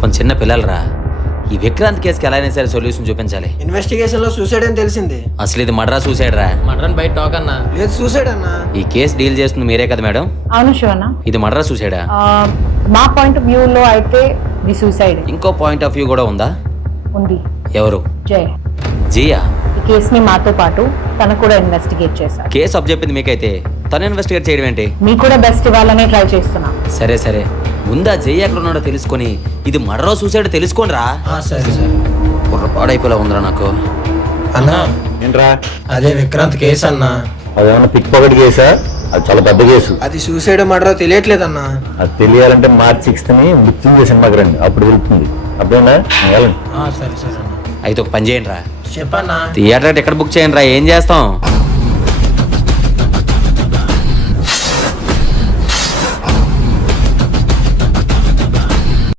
పాపం చిన్న పిల్లలరా. ఈ విక్రాంత్ కేసుకి ఎలా అయినా సరే సొల్యూషన్ చూపించాలి. ఇన్వెస్టిగేషన్ లో సూసైడ్ అని తెలిసింది. అసలు ఇది మర్డరా సూసైడ్ రా? మటన్ బయట టాక్ అన్నా. లేదు సూసైడ్ అన్నా. ఈ కేసు డీల్ చేస్తుంది మీరే కదా మేడం? అవును శివన్న. ఇది మర్డరా సూసైడా? మా పాయింట్ ఆఫ్ వ్యూ లో అయితే ఇది సూసైడ్. ఇంకో పాయింట్ ఆఫ్ వ్యూ కూడా ఉందా? ఉంది. ఎవరు? జయ. జియా? ఈ కేసుని మాతో పాటు తను కూడా ఇన్వెస్టిగేట్ చేశారు. కేసు అప్ చెప్పింది మీకైతే తను ఇన్వెస్టిగేట్ చేయడం ఏంటి? మీకు కూడా బెస్ట్ ఇవ్వాలని ట్రై చేస్తున్నా. సరే సరే, ముందా జయ ఎక్కడ ఉన్నాడో తెలుసుకొని ఇది మర్డరా సూసైడ్ తెలుసుకోండి రా. సరే సరే. బుర్రపాడైపోలా ఉందిరా నాకు. అన్నా ఏంట్రా? అదే విక్రాంత్ కేసు అన్నా. అదేమన్నా పిక్ పాకెట్ కేసా? అది చాలా పెద్ద కేసు. అది సూసైడ్ మర్డర్ తెలియట్లేదన్నా. అది తెలియాలంటే March 6th మృత్యుంజయ సినిమాకి రండి, అప్పుడు తెలుస్తుంది. అప్పుడేనా వెళ్ళండి. సరే సరే అన్న. అయితే ఒక పని చేయండి రా, చెప్పన్నా. థియేటర్ టికెట్ బుక్ చేయండి రా. ఏం చేస్తాం?